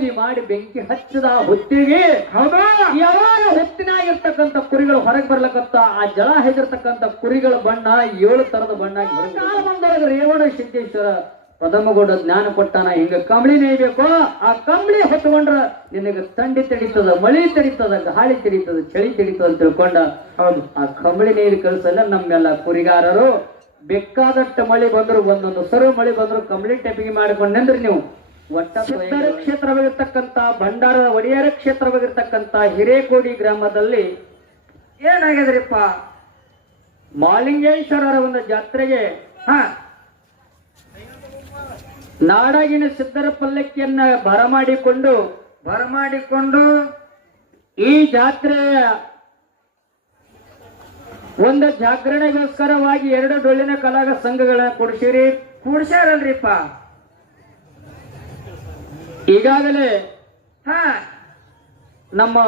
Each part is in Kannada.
ಬೂದಿ ಮಾಡಿ ಬೆಂಕಿ ಹಚ್ಚದ ಹೊತ್ತಿಗೆ? ಹೌದಾ? ಯಾವಾಗ ಹೊತ್ತಿನಾಗಿರ್ತಕ್ಕಂಥ ಕುರಿಗಳು ಹೊರಗೆ ಬರ್ಲಕತ್ತ? ಆ ಜಳ ಹೆದರ್ತಕ್ಕಂಥ ಕುರಿಗಳ ಬಣ್ಣ ಏಳು ತರದ ಬಣ್ಣ ರೇವಣ ಸಿದ್ದೇಶ್ವರ ಪ್ರಥಮಗೌಡ ಜ್ಞಾನ ಕೊಟ್ಟಾನ ಹಿಂಗ ಕಂಬಳಿ ನೇಯ್ಬೇಕು? ಆ ಕಂಬಳಿ ಹೊತ್ಕೊಂಡ್ರ ನಿನಗೆ ತಂಡಿ ತಡೀತದ ಮಳಿ ತಡೀತದ ಗಾಳಿ ತಡೀತದ ಚಳಿ ತಡೀತದ ಅಂತ ತಿಳ್ಕೊಂಡ ಹೌದು. ಆ ಕಂಬಳಿ ನೀರು ಕಳಿಸಲ್ಲ ನಮ್ಮೆಲ್ಲ ಕುರಿಗಾರರು. ಬೇಕಾದಷ್ಟು ಮಳಿ ಬಂದ್ರು ಒಂದೊಂದು ಸರು ಮಳಿ ಬಂದ್ರು ಕಂಬಳಿ ಟೆಪಿಗೆ ಮಾಡ್ಕೊಂಡ್ರಿ ನೀವು. ಒಟ್ಟ ಸಿದ್ಧರ ಕ್ಷೇತ್ರವಾಗಿರ್ತಕ್ಕಂಥ ಭಂಡಾರದ ಒಡೆಯರ ಕ್ಷೇತ್ರವಾಗಿರ್ತಕ್ಕಂಥ ಹಿರೇಕೋಡಿ ಗ್ರಾಮದಲ್ಲಿ ಏನಾಗಿದ್ರಿಪ್ಪ ಮಾಲಿಂಗೇಶ್ವರರ ಒಂದು ಜಾತ್ರೆಗೆ ಹಾ. ನಾಡಾಗಿನ ಸಿದ್ದರ ಪಲ್ಲಕ್ಕಿಯನ್ನ ಬರಮಾಡಿಕೊಂಡು ಬರಮಾಡಿಕೊಂಡು ಈ ಜಾತ್ರೆಯ ಒಂದು ಜಾಗರಣೆಗೋಸ್ಕರವಾಗಿ ಎರಡು ಡೊಳ್ಳಿನ ಕಲಾಗ ಸಂಘಗಳನ್ನ ಕೊಡಿಸಿರಿ. ಕೂಡ್ಸ್ಯಾರಲ್ರಿಪ್ಪ. ಈಗಾಗಲೇ ಹಾ. ನಮ್ಮ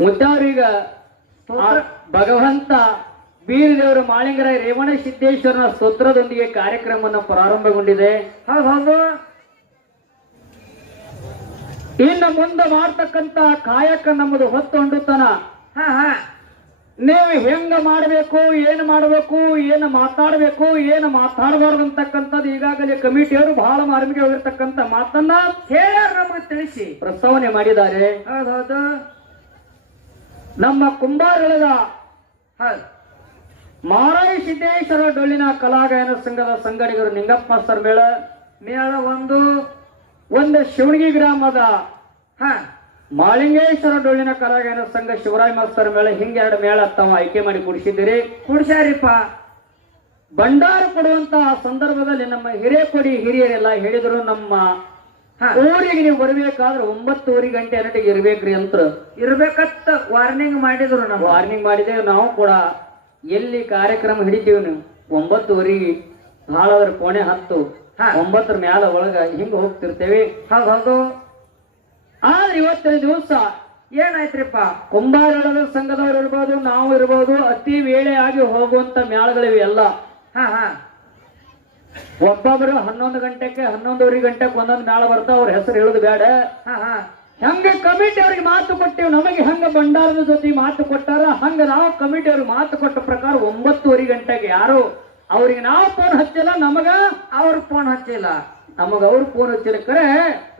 ಮುದ್ದಾರೀಗ ಭಗವಂತ ಬೀರದೇವರು ಮಾಳಿಂಗರ ರೇವಣ ಸಿದ್ದೇಶ್ವರನ ಸ್ತೋತ್ರದೊಂದಿಗೆ ಕಾರ್ಯಕ್ರಮವನ್ನು ಪ್ರಾರಂಭಗೊಂಡಿದೆ. ಹೌದು ಇನ್ನು ಮುಂದೆ ಮಾಡ್ತಕ್ಕಂತ ಕಾಯಕ ನಮ್ಮದು ಹೊತ್ತು ಹೊಂಡುತ್ತನ ಹಾ ಹಾ. ನೀವು ಹೆಂಗ ಮಾಡಬೇಕು ಏನು ಮಾಡಬೇಕು ಏನು ಮಾತಾಡಬೇಕು ಏನು ಮಾತಾಡಬಾರ್ದು ಅಂತಕ್ಕಂಥದ್ದು ಈಗಾಗಲೇ ಕಮಿಟಿಯವರು ಬಹಳ ಮಾರ್ಮಿಗೆ ಹೋಗಿರ್ತಕ್ಕಂಥ ಮಾತನ್ನ ಹೇಳ್ಯಾರ ನಮಗೆ ತಿಳಿಸಿ. ಪ್ರಸ್ತಾವನೆ ಮಾಡಿದ್ದಾರೆ. ಹೌದು ಹೌದು. ನಮ್ಮ ಕುಂಬಾರಳದ ಮಾರಾಯಿ ಮಾರಾಯ ಸಿದ್ದೇಶ್ವರ ಡೊಳ್ಳಿನ ಕಲಾಗಾಯನ ಸಂಘದ ಸಂಗಡಿಗರು ನಿಂಗಪ್ಪ ಸರ್ ಮೇಳ ಮೇಳ ಒಂದು. ಒಂದು ಶಿವಣಗಿ ಗ್ರಾಮದ ಹಾ. ಮಾಳಿಂಗೇಶ್ವರ ಡೊಳ್ಳಿನ ಕಲಾಗಾಯನ ಸಂಘ ಶಿವರಾಯ ಮಾಸ್ತರ್ ಮೇಳ ಹಿಂಗೆ ಎರಡು ಮೇಳ ತಾವು ಆಯ್ಕೆ ಮಾಡಿ ಕುಡಿಸಿದ್ದೀರಿ. ಕುಡಿಸ್ಯಾರಿಪ್ಪ ಭಂಡಾರ ಕೊಡುವಂತಹ ಸಂದರ್ಭದಲ್ಲಿ ನಮ್ಮ ಹಿರೇಕೊಡಿ ಹಿರಿಯರೆಲ್ಲ ಹೇಳಿದ್ರು ನಮ್ಮ ಊರಿಗೆ ನೀವು ಬರ್ಬೇಕಾದ್ರೆ ಒಂಬತ್ತುವರೆ ಗಂಟೆ ಅನ್ನಟಿಗೆ ಇರ್ಬೇಕ್ರಿ ಅಂತ. ಇರ್ಬೇಕತ್ತ ವಾರ್ನಿಂಗ್ ಮಾಡಿದ್ರು ನಾವು ವಾರ್ನಿಂಗ್ ಮಾಡಿದ್ದೇವೆ ನಾವು ಕೂಡ ಎಲ್ಲಿ ಕಾರ್ಯಕ್ರಮ ಹಿಡಿತೀವಿ ನೀವು? ಒಂಬತ್ತುವರೆಗೆ ಭಾಳದ್ರ ಕೋಣೆ ಹತ್ತು. ಒಂಬತ್ತರ ಮ್ಯಾಲ ಒಳಗ ಹಿಂಗ ಹೋಗ್ತಿರ್ತೇವೆ. ಹೌದು ಹೌದು. ಆದ್ರೆ ಇವತ್ತಿನ ದಿವಸ ಏನಾಯ್ತ್ರಿಪ್ಪ? ಕುಂಬಾರಳದ ಸಂಘದವ್ರು ಇರ್ಬೋದು ನಾವು ಇರ್ಬೋದು ಅತಿ ವೇಳೆ ಆಗಿ ಹೋಗುವಂತ ಮ್ಯಾಳಗಳಿವೆ ಎಲ್ಲ. ಹಾ ಹಾ. ಒಬ್ಬೊಬ್ರು ಹನ್ನೊಂದು ಗಂಟೆಗೆ ಹನ್ನೊಂದುವರೆ ಗಂಟೆಗೆ ಒಂದೊಂದು ಮ್ಯಾಳ ಬರ್ತಾವ ಅವ್ರ ಹೆಸರು ಹೇಳುದು ಬೇಡ. ಹಾ ಹಾ. ಹೆಂಗ ಕಮಿಟಿ ಅವ್ರಿಗೆ ಮಾತು ಕೊಟ್ಟೆವು ನಮಗೆ ಹಂಗ ಭಂಡಾರದ ಜೊತೆ ಮಾತು ಕೊಟ್ಟಾರ ಹಂಗ ನಾವು ಕಮಿಟಿ ಅವ್ರಿಗೆ ಮಾತು ಕೊಟ್ಟ ಪ್ರಕಾರ ಒಂಬತ್ತುವರೆ ಗಂಟೆಗೆ ಯಾರು ಅವ್ರಿಗೆ ನಾವು ಫೋನ್ ಹಚ್ಚಿಲ್ಲ ನಮಗ ಅವ್ರ ಫೋನ್ ಹಚ್ಚಿಲ್ಲ. ನಮಗ ಅವ್ರ ಫೋನ್ ಹಚ್ಚಿಲ್ಲ ಕರೆ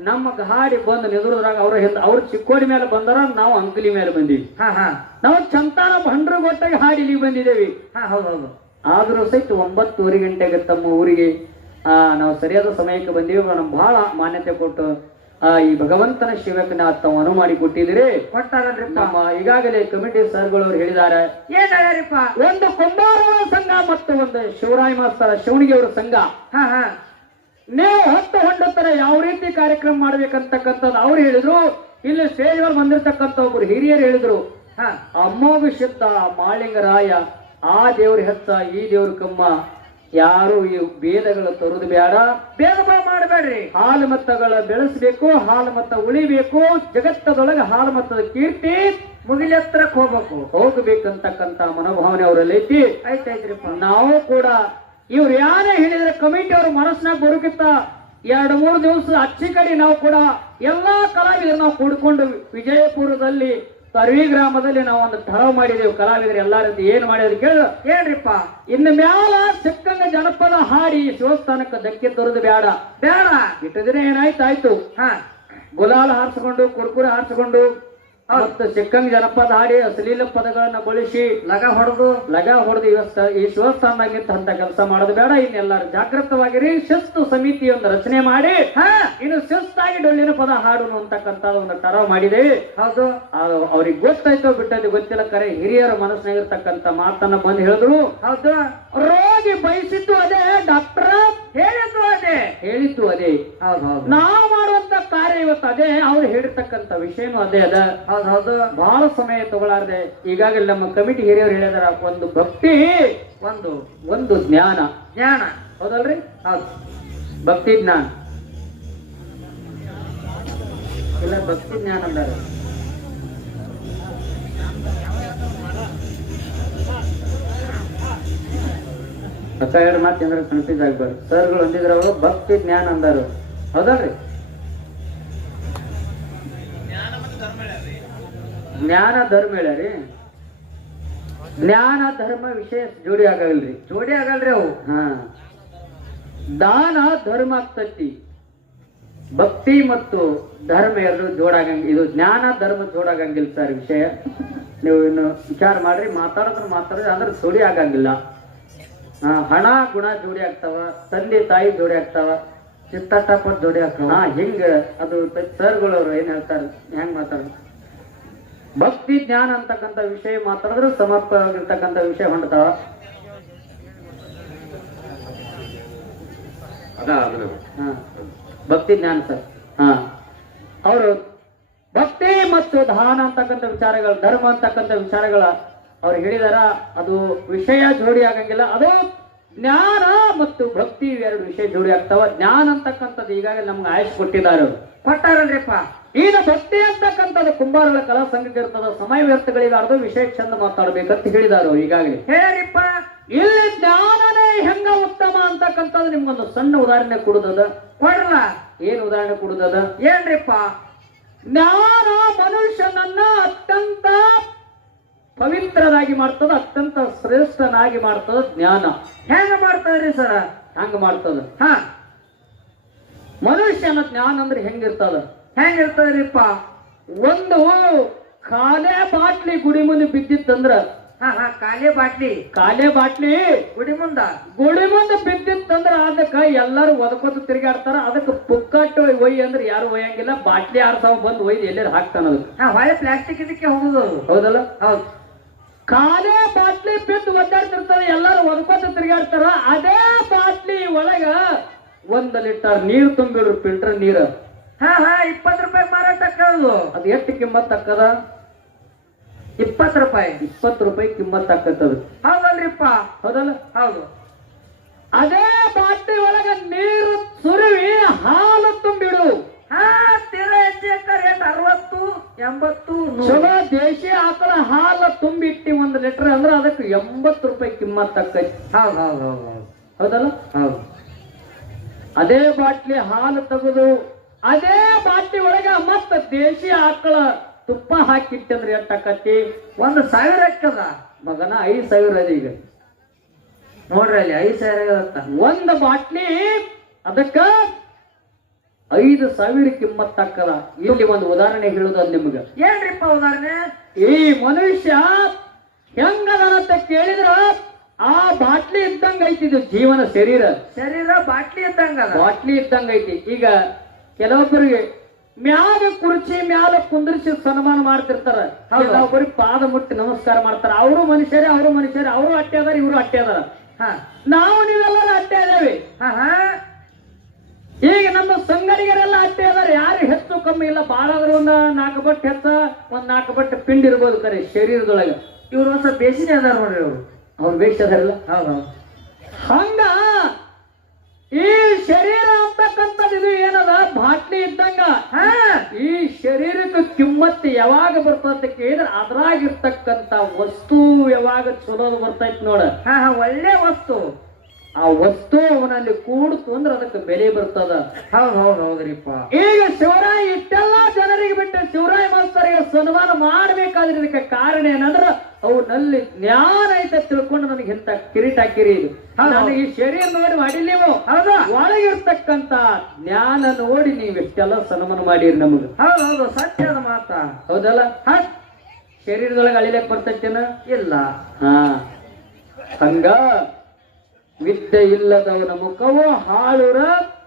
ನಮ್ಮ ಗಾಡಿ ಬಂದು ನಿದ್ರದ್ರಾಗ ಅವ್ರ ಹಿಂದ ಅವ್ರ ಚಿಕ್ಕೋಡಿ ಮೇಲೆ ಬಂದರ ನಾವು ಅಂಕಲಿ ಮೇಲೆ ಬಂದೀವಿ. ಹಾ ಹಾ. ನಾವು ಚಂತಾನ ಭಂಡ್ರ ಗೊತ್ತಾಗಿ ಹಾಡಿ ಇಲ್ಲಿ ಬಂದಿದ್ದೇವೆ ಹಾ ಹೌದು ಆದ್ರೂ ಸಹಿತ ಒಂಬತ್ತುವರೆ ಗಂಟೆಗೆ ತಮ್ಮ ಊರಿಗೆ ಆ, ನಾವು ಸರಿಯಾದ ಸಮಯಕ್ಕೆ ಬಂದೀವಿ. ನಮ್ಗೆ ಬಹಳ ಮಾನ್ಯತೆ ಕೊಟ್ಟು ಆ, ಈ ಭಗವಂತನ ಶಿವಕನ ತಾವು ಅನು ಮಾಡಿ ಕೊಟ್ಟಿದಿರಿ ನಮ್ಮ ಈಗಾಗಲೇ ಕಮಿಟಿ ಸರ್ಗಳು ಅವ್ರು ಹೇಳಿದ್ದಾರೆ ಒಂದು ಕುಂಬಾರರ ಸಂಘ ಮತ್ತು ಒಂದು ಶಿವರಾಯ ಮಾಸ್ತರ ಶಿವಣಿಗೆ ಅವರ ಸಂಘ. ಹಾ ಹಾ. ನೀವು ಹೊತ್ತು ಹೊಂಡತರ ಯಾವ ರೀತಿ ಕಾರ್ಯಕ್ರಮ ಮಾಡ್ಬೇಕಂತಕ್ಕಂಥದ್ದು ಅವ್ರು ಹೇಳಿದ್ರು. ಇಲ್ಲಿ ಸ್ಟೇಜ್ ಮೇಲೆ ಬಂದಿರತಕ್ಕಂಥ ಒಬ್ರು ಹಿರಿಯರು ಹೇಳಿದ್ರು. ಹಾ ಅಮ್ಮೋಗ ಮಾಳಿಂಗರಾಯ ಆ ದೇವ್ರ ಹೆತ್ತ ಈ ದೇವ್ರ ಕಮ್ಮ. ಯಾರು ಈ ಭೇದಗಳು ತರುದು ಬೇಡ. ಭೇದ ಮಾಡಬೇಡ್ರಿ. ಹಾಲು ಮತ್ತಗಳ ಬೆಳೆಸಬೇಕು ಹಾಲು ಮತ್ತ ಉಳಿಬೇಕು. ಜಗತ್ತದೊಳಗೆ ಹಾಲು ಮತ್ತದ ಕೀರ್ತಿ ಮುಗಿಲೆತ್ತರಕ್ಕೆ ಹೋಗ್ಬೇಕು. ಹೋಗ್ಬೇಕಂತಕ್ಕಂತ ಮನೋಭಾವನೆ ಅವರಲ್ಲಿ ಐತಿ ಆಯ್ತಾಯ್ತ್ರಿಪ್ಪ. ನಾವು ಕೂಡ ಇವ್ರು ಯಾರೇ ಹೇಳಿದ್ರೆ ಕಮಿಟಿ ಅವ್ರ ಮನಸ್ಸಿನಾಗ ಬರುಕಿತ್ತ ಎರಡು ಮೂರು ದಿವಸ ಅಚ್ಚಿ ಕಡೆ ನಾವು ಕೂಡ ಎಲ್ಲಾ ಕಲಾವಿದರು ನಾವು ಕೂಡ್ಕೊಂಡು ವಿಜಯಪುರದಲ್ಲಿ ತರವಿ ಗ್ರಾಮದಲ್ಲಿ ನಾವು ಒಂದು ಠರಾವ್ ಮಾಡಿದೆವು. ಕಲಾವಿದರು ಎಲ್ಲಾರಂತ ಏನ್ ಮಾಡಿದ್ರು ಕೇಳಿದ್ರು ಏನ್ರಿಪ್ಪ ಇನ್ನು ಮ್ಯಾಲ ಸಿಕ್ಕಂಗ ಜನಪದ ಹಾಡಿ ಶಿವಸ್ಥಾನಕ್ಕೆ ಧಕ್ಕೆ ತರೋದು ಬೇಡ ಬೇಡ ಇಟ್ಟು ದಿನ ಏನಾಯ್ತು? ಆಯ್ತು. ಹಾ. ಗುಲಾಲ್ ಹಾರಿಸ್ಕೊಂಡು ಕುರ್ಕುರೆ ಹಾರಿಸ್ಕೊಂಡು ಮತ್ತು ಸಿಕ್ಕಂಗ ಜನಪದ ಹಾಡಿ ಅಶ್ಲೀಲ ಪದಗಳನ್ನ ಬಳಸಿ ಲಗ ಹೊಡೆದು ಲಗ ಹೊಡೆದು ಇವತ್ತ ಈ ಶಿವಸ್ಥಾನದಾಗಿಂತ ಅಂತ ಕೆಲಸ ಮಾಡೋದು ಬೇಡ. ಇನ್ನೆಲ್ಲರೂ ಜಾಗೃತವಾಗಿರಿ ಶಿಸ್ತು ಸಮಿತಿಯೊಂದು ರಚನೆ ಮಾಡಿ. ಹಾ. ಇನ್ನು ಶಿಸ್ತಾಗಿ ಡೊಳ್ಳಿನ ಪದ ಹಾಡು ಅಂತಕ್ಕಂತ ಒಂದು ಟರಾವ್ ಮಾಡಿದೇವೆ ಹೌದು. ಅದು ಅವ್ರಿಗೆ ಗೊತ್ತಾಯ್ತೋ ಬಿಟ್ಟದ್ದು ಗೊತ್ತಿಲ್ಲ ಕರೆ ಹಿರಿಯರ ಮನಸ್ಸಿನಾಗಿರ್ತಕ್ಕಂಥ ಮಾತನ್ನ ಬಂದು ಹೇಳಿದ್ರು. ಹೌದು. ರೋಗಿ ಬಯಸಿದ್ದು ಅದೇ ಡಾಕ್ಟರ್ ಹೇಳಿದ್ದು ಅದೇ. ಹೇಳಿದ್ದು ಅದೇ. ನಾವು ಮಾಡುವಂತ ಕಾರ್ಯ ಇವತ್ತು ಅದೇ ಅವ್ರು ಹೇಳಿರ್ತಕ್ಕಂಥ ವಿಷಯನೂ ಅದೇ ಅದ. ಹೌದು ಹೌದು. ಬಹಳ ಸಮಯ ತಗೊಳ್ಳಾರ್ದೆ ಈಗಾಗಲೇ ನಮ್ಮ ಕಮಿಟಿ ಹಿರಿಯರು ಹೇಳಿದಾರ ಒಂದು ಭಕ್ತಿ ಒಂದು ಒಂದು ಜ್ಞಾನ. ಜ್ಞಾನ. ಹೌದಲ್ರಿ? ಹೌದು. ಭಕ್ತಿ ಜ್ಞಾನ. ಇಲ್ಲ ಭಕ್ತಿ ಜ್ಞಾನ ಅಂದಾರ ಅಕ್ಕ ಎರಡು ಮಾತು ಅಂದ್ರೆ ಕನ್ಫ್ಯೂಸ್ ಆಗ್ಬಾರ್ದು ಸರ್ಗಳು ಅಂದಿದ್ರು ಅವರು ಭಕ್ತಿ ಜ್ಞಾನ ಅಂದರು. ಹೌದಲ್ರಿ? ಜ್ಞಾನ ಧರ್ಮ ಹೇಳ್ಯಾರಿ ಜ್ಞಾನ ಧರ್ಮ ವಿಷಯ ಜೋಡಿ ಆಗಲ್ರಿ. ಜೋಡಿ ಆಗಲ್ರಿ ಅವು. ಹಾ. ದಾನ ಧರ್ಮ ಆಗ್ತತಿ. ಭಕ್ತಿ ಮತ್ತು ಧರ್ಮ ಎರಡು ಜೋಡಾಗಂಗ ಇದು ಜ್ಞಾನ ಧರ್ಮ ಜೋಡಾಗಂಗಿಲ್ಲ ಸರ್ ವಿಷಯ. ನೀವು ಇನ್ನು ವಿಚಾರ ಮಾಡ್ರಿ ಮಾತಾಡಿದ್ರೆ ಮಾತಾಡಿದ್ರೆ ಅಂದ್ರೆ ಜೋಡಿ ಆಗಂಗಿಲ್ಲ. ಹಣ ಗುಣ ಜೋಡಿ ಆಗ್ತಾವ ತಂದೆ ತಾಯಿ ಜೋಡಿ ಆಗ್ತಾವ ಚಿತ್ತಪ್ಪ ಜೋಡಿ ಆಗ್ತಾವ. ಹಾ ಹಿಂಗ ಅದು ಸರ್ಗಳವ್ರು ಏನ್ ಹೇಳ್ತಾರೆ ಹೆಂಗ್ ಮಾತಾಡ ಭಕ್ತಿ ಜ್ಞಾನ ಅಂತಕ್ಕಂಥ ವಿಷಯ ಮಾತಾಡಿದ್ರೆ ಸಮರ್ಪವಾಗಿರ್ತಕ್ಕಂಥ ವಿಷಯ ಹೊಂಡ್ತಾವ. ಭಕ್ತಿ ಜ್ಞಾನ ಸರ್. ಹಾ. ಅವರು ಭಕ್ತಿ ಮತ್ತು ದಾನ ಅಂತಕ್ಕಂಥ ವಿಚಾರಗಳು ಧರ್ಮ ಅಂತಕ್ಕಂಥ ವಿಚಾರಗಳ ಅವ್ರು ಹೇಳಿದಾರ ಅದು ವಿಷಯ ಜೋಡಿ ಆಗಂಗಿಲ್ಲ. ಅದು ಜ್ಞಾನ ಮತ್ತು ಭಕ್ತಿ ಇವೆರಡು ವಿಷಯ ಜೋಡಿ ಆಗ್ತಾವ. ಜ್ಞಾನ ಅಂತಕ್ಕಂಥದ್ದು ಈಗಾಗಲೇ ನಮ್ಗೆ ಆಯ್ಸ್ ಕೊಟ್ಟಿದ್ದಾರೆ ಕೊಟ್ಟಾರಲ್ರಿಪ್ಪ. ಈಗ ಭಕ್ತಿ ಅಂತಕ್ಕಂಥದ್ದು ಕುಂಬಾರಗಳ ಕಲಾ ಸಂಘಕ್ಕೆ ಇರ್ತದ ಸಮಯ ವ್ಯರ್ಥಗಳಿಗಾರ್ದು ವಿಷಯ ಚಂದ ಮಾತಾಡ್ಬೇಕಂತ ಹೇಳಿದಾರು ಈಗಾಗಲೇ. ಹೇಳಿಪ್ಪ ಇಲ್ಲಿ ಜ್ಞಾನನೇ ಹೆಂಗ ಉತ್ತಮ ಅಂತಕ್ಕಂಥದ್ದು ನಿಮ್ಗೊಂದು ಸಣ್ಣ ಉದಾಹರಣೆ ಕೊಡುದದ. ಕೊಡ್ರ ಏನ್ ಉದಾಹರಣೆ ಕೊಡುದದ? ಏನ್ರಿಪ್ಪ? ಜ್ಞಾನ ಮನುಷ್ಯನನ್ನ ಅತ್ಯಂತ ಪವಿತ್ರನಾಗಿ ಮಾಡ್ತದ ಅತ್ಯಂತ ಶ್ರೇಷ್ಠನಾಗಿ ಮಾಡ್ತದ ಜ್ಞಾನ. ಹೆಂಗ ಮಾಡ್ತದ್ರಿ ಸರ? ಹಂಗ ಮಾಡ್ತದ. ಹಾ. ಮನುಷ್ಯನ ಜ್ಞಾನ ಅಂದ್ರೆ ಹೆಂಗಿರ್ತದ? ಹೆಂಗಿರ್ತದ್ರಿಪ್ಪ? ಒಂದು ಖಾಲೆ ಬಾಟ್ಲಿ ಗುಡಿ ಮುಂದೆ ಬಿದ್ದಿತ್ತಂದ್ರ? ಹಾ ಹಾ ಕಾಲೆ ಬಾಟ್ಲಿ. ಖಾಲೆ ಬಾಟ್ಲಿ ಗುಡಿ ಮುಂದ? ಗುಡಿ ಮುಂದೆ ಬಿದ್ದಿತ್ತಂದ್ರ ಅದಕ್ಕ ಎಲ್ಲರೂ ಒದಕೋತ ತಿರುಗಾಡ್ತಾರ. ಅದಕ್ಕೆ ಪುಕ್ಕಟ್ಟು ಒಯ್ ಅಂದ್ರೆ ಯಾರು ಒಯ್ಯಂಗಿಲ್ಲ. ಬಾಟ್ಲಿ ಆರ್ಸಾವ್ ಬಂದು ಒಯ್ದು ಎಲ್ಲರೂ ಹಾಕ್ತಾನ ಅದಕ್ಕೆ. ಹಾ ಹೊಳೆ ಪ್ಲಾಸ್ಟಿಕ್ ಇದಕ್ಕೆ ಹೋಗುದು ಹೌದಲ್ಲ? ಹೌದು. ಖಾಲಿ ಬಾಟ್ಲಿ ಬಿದ್ದು ಒದ್ದಾಡ್ತಿರ್ತಾರೆ ಎಲ್ಲರೂ ಒದಕೋತ ತಿರುಗಾಡ್ತಾರ. ಅದೇ ಬಾಟ್ಲಿ ಒಳಗ ಒಂದ್ ಲೀಟರ್ ನೀರು ತುಂಬಿಡ್ರು ಫಿಲ್ಟರ್ ನೀರು. ಹಾ ಹಾ ಇಪ್ಪತ್ತು ರೂಪಾಯಿ ಮಾರಾಟ ಹಾಕೋದು ಅದು ಎಷ್ಟು ಕಿಮ್ಮತ್ ಹಾಕದ ಇಪ್ಪತ್ ರೂಪಾಯಿ. ಇಪ್ಪತ್ತು ರೂಪಾಯಿ ಕಿಮ್ಮತ್ ಹಾಕತ್ತದ ಹೌದಲ್ರಿಪ್ಪ? ಹೌದಲ್ಲ? ಹೌದು. ಅದೇ ಬಾಟ್ಲಿ ಒಳಗ ನೀರು ಸುರುವಿ ಹಾಲು ತುಂಬಿಡು. ಹಾ ತೀರ ಹೆಚ್ಚು ಎಕರೆ ರೇಟ್ ಅರವತ್ತು ಎಂಬತ್ತು ಚಲೋ ದೇಶಿ ಆಕಳ ಹಾಲು ತುಂಬಿಟ್ಟಿ ಒಂದ್ ಲೀಟರ್ ಅಂದ್ರೆ ಅದಕ್ಕೆ ಎಂಬತ್ತು ರೂಪಾಯಿ ಕಿಮ್ಮತ್ ಆಕೈತಿ ಹೌದು ಹೌದು ಹೌದು ಹೌದು. ಹೌದಲ್ಲ? ಹೌದು. ಅದೇ ಬಾಟ್ಲಿ ಹಾಲು ತೆಗೆದು ಅದೇ ಬಾಟ್ಲಿ ಒಳಗ ಮತ್ತ ದೇಶಿ ಆಕಳ ತುಪ್ಪ ಹಾಕಿಟ್ಟಂದ್ರೆ ಎಷ್ಟಾಕತಿ ಒಂದು ಸಾವಿರ ಅಕ್ಕದ ಮಗನ ಐದ್ ಸಾವಿರ ಅದ ಈಗ. ನೋಡ್ರಿ ಅಲ್ಲಿ ಐದ್ ಸಾವಿರ ಇರತ್ತ? ಒಂದ್ ಬಾಟ್ಲಿ ಅದಕ್ಕ ಐದು ಸಾವಿರ ಕಿಮ್ಮತ್ ಹಾಕದ ಇಲ್ಲಿ ಒಂದು ಉದಾಹರಣೆ ಹೇಳುದ ನಿಮ್ಗ. ಏನ್ರಿಪ್ಪ ಉದಾಹರಣೆ? ಈ ಮನುಷ್ಯ ಹೆಂಗದಂತ ಕೇಳಿದ್ರ ಆ ಬಾಟ್ಲಿ ಇದ್ದಂಗ ಐತಿ ಇದು ಜೀವನ ಶರೀರ. ಶರೀರ ಬಾಟ್ಲಿ ಇದ್ದಂಗ ಬಾಟ್ಲಿ ಇದ್ದಂಗ ಐತಿ. ಈಗ ಕೆಲವೊಬ್ಬರಿಗೆ ಮ್ಯಾಲ ಕುರ್ಚಿ ಮ್ಯಾಲ ಕುಂದ್ರಿಸಿ ಸನ್ಮಾನ ಮಾಡ್ತಿರ್ತಾರ. ಕೆಲವೊಬ್ಬರಿಗೆ ಪಾದ ಮುಟ್ಟಿ ನಮಸ್ಕಾರ ಮಾಡ್ತಾರ. ಅವರು ಮನುಷ್ಯರೇ ಅವರು ಮನುಷ್ಯರೇ ಅವರು ಅಟ್ಟೆ ಅದಾರ ಇವರು ಅಟ್ಟೆ ಅದಾರ. ಹಾ. ನಾವು ನೀವೆಲ್ಲರೂ ಅಟ್ಟೆ ಅದೇವಿ. ಹಾ ಹಾ. ಈಗ ನಮ್ಮ ಸಂಗಡಿಗರೆಲ್ಲ ಅಟ್ಟೆ ಅದಾರ ಯಾರು ಹೆಚ್ಚು ಕಮ್ಮಿ ಇಲ್ಲ ಬಾಳ ಆದ್ರೂ ಒಂದ್ ನಾಲ್ಕು ಬಟ್ ಹೆಚ್ಚ ಒಂದ್ ನಾಲ್ಕು ಬಟ್ಟೆ ಪಿಂಡ್ ಇರ್ಬೋದು ಕರೆ ಶರೀರದೊಳಗೆ. ಇವ್ರು ಹೊಸ ಬೇಸಿನ ಅದಾರ ನೋಡ್ರಿ ಅವ್ರು. ಅವ್ರು ಬೇಸ್ ಅದಾರಲ್ಲ? ಹೌದು ಹಂಗ ಈ ಶರೀರ ಅಂತಕ್ಕಂಥದ್ದು ಇದು ಏನದ? ಬಾಟ್ಲಿ ಇದ್ದಂಗ. ಹಾ. ಈ ಶರೀರಕ್ಕೆ ಕಿಮ್ಮತ್ತು ಯಾವಾಗ ಬರ್ತದೆ ಕೇಳಿದ್ರೆ ಅದ್ರಾಗಿರ್ತಕ್ಕಂತ ವಸ್ತು ಯಾವಾಗ ಚಲೋದು ಬರ್ತೈತಿ ನೋಡ. ಹಾ ಒಳ್ಳೆ ವಸ್ತು. ಆ ವಸ್ತು ಅವನಲ್ಲಿ ಕೂಡ್ತು ಅಂದ್ರೆ ಅದಕ್ಕೆ ಬೆಲೆ ಬರ್ತದ? ಹೌದು ಹೌದು ಹೌದ್ರಿಪ್ಪ ಈಗ ಶಿವರಾಯ್ ಇಷ್ಟೆಲ್ಲಾ ಜನರಿಗೆ ಬಿಟ್ಟು ಶಿವರಾಯ್ ಮಾಸ್ತರಿಗೆ ಸನ್ಮಾನ ಮಾಡ್ಬೇಕಾದ್ರೆ ಇದಕ್ಕೆ ಕಾರಣ ಏನಂದ್ರ ಅವನಲ್ಲಿ ಜ್ಞಾನ ಐತೆ ತಿಳ್ಕೊಂಡು ನನಗೆ ಇಂತ ಕಿರೀಟ್ ಹಾಕಿರಿ ಇದು. ನಾನು ಈ ಶರೀರ ನೋಡಿ ಮಾಡಿಲ್ಲೀವೋ ಹೌದಾ. ಒಳಗಿರ್ತಕ್ಕಂತ ಜ್ಞಾನ ನೋಡಿ ನೀವು ಇಷ್ಟೆಲ್ಲ ಸನ್ಮಾನ ಮಾಡಿರಿ ನಮಗ. ಹೌದು ಹೌದು ಸತ್ಯದ ಮಾತ. ಹೌದಲ್ಲ? ಶರೀರದೊಳಗೆ ಅಳಿಲಕ್ ಬರ್ತೈತೇನ? ಇಲ್ಲ. ಹಾ. ಹಂಗ ವಿದ್ಯೆ ಇಲ್ಲದವನ ಮುಖವು ಹಾಳುರ